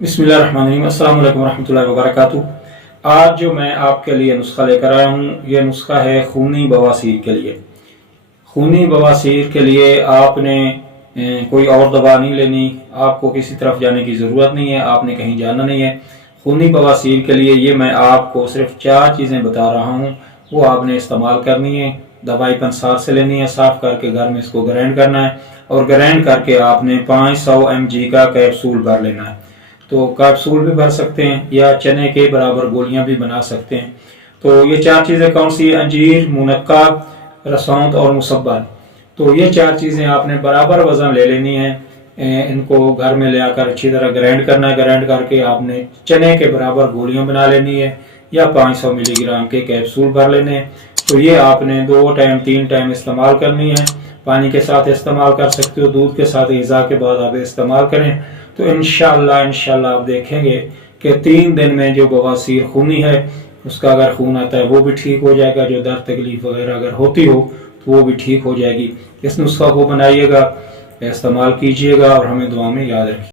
बिस्मिल्लाहिर्रहमानिर्रहीम। अस्सलाम वालेकुम रहमतुल्लाहि व बरकातुहू। आज जो मैं आपके लिए नुस्खा लेकर आया हूँ, ये नुस्खा है खूनी बवासीर के लिए। खूनी बवासीर के लिए आपने कोई और दवा नहीं लेनी, आपको किसी तरफ जाने की ज़रूरत नहीं है, आपने कहीं जाना नहीं है। खूनी बवासीर के लिए ये मैं आपको सिर्फ 4 चीज़ें बता रहा हूँ, वो आपने इस्तेमाल करनी है। दवाई पंसार से लेनी है, साफ़ करके घर में इसको ग्राइंड करना है और ग्राइंड करके आपने 500 mg का कैप्सूल भर लेना है। तो कैप्सूल भी भर सकते हैं या चने के बराबर गोलियां भी बना सकते हैं। तो ये 4 चीज़ें कौन सी? अंजीर, मुनक्का, रसौंद और मुसब्बा। तो ये 4 चीज़ें आपने बराबर वज़न ले लेनी है। इनको घर में ले आकर अच्छी तरह ग्राइंड करना है। ग्राइंड करके आपने चने के बराबर गोलियां बना लेनी है या 500 मिलीग्राम के कैप्सूल भर लेने हैं। तो ये आपने 2 टाइम 3 टाइम इस्तेमाल करनी है। पानी के साथ इस्तेमाल कर सकते हो, दूध के साथ ग़िज़ा के बाद आप इस्तेमाल करें तो इंशाल्लाह आप देखेंगे कि 3 दिन में जो बवासीर खूनी है उसका अगर खून आता है वो भी ठीक हो जाएगा। जो दर्द तकलीफ वगैरह अगर होती हो तो वो भी ठीक हो जाएगी। इस नुस्खा को बनाइएगा, इस्तेमाल कीजिएगा और हमें दुआ में याद रखिए।